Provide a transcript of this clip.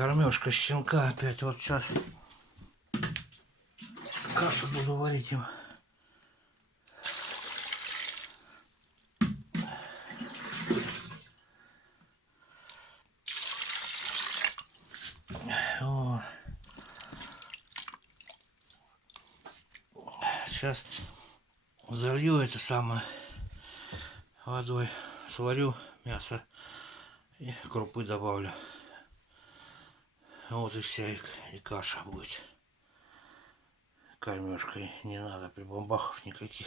Кормежка щенка опять. Вот сейчас кашу буду варить им. О. Сейчас залью это самое водой, сварю мясо и крупы добавлю. Вот и вся и каша будет. Кормежкой не надо прибамбахов никаких.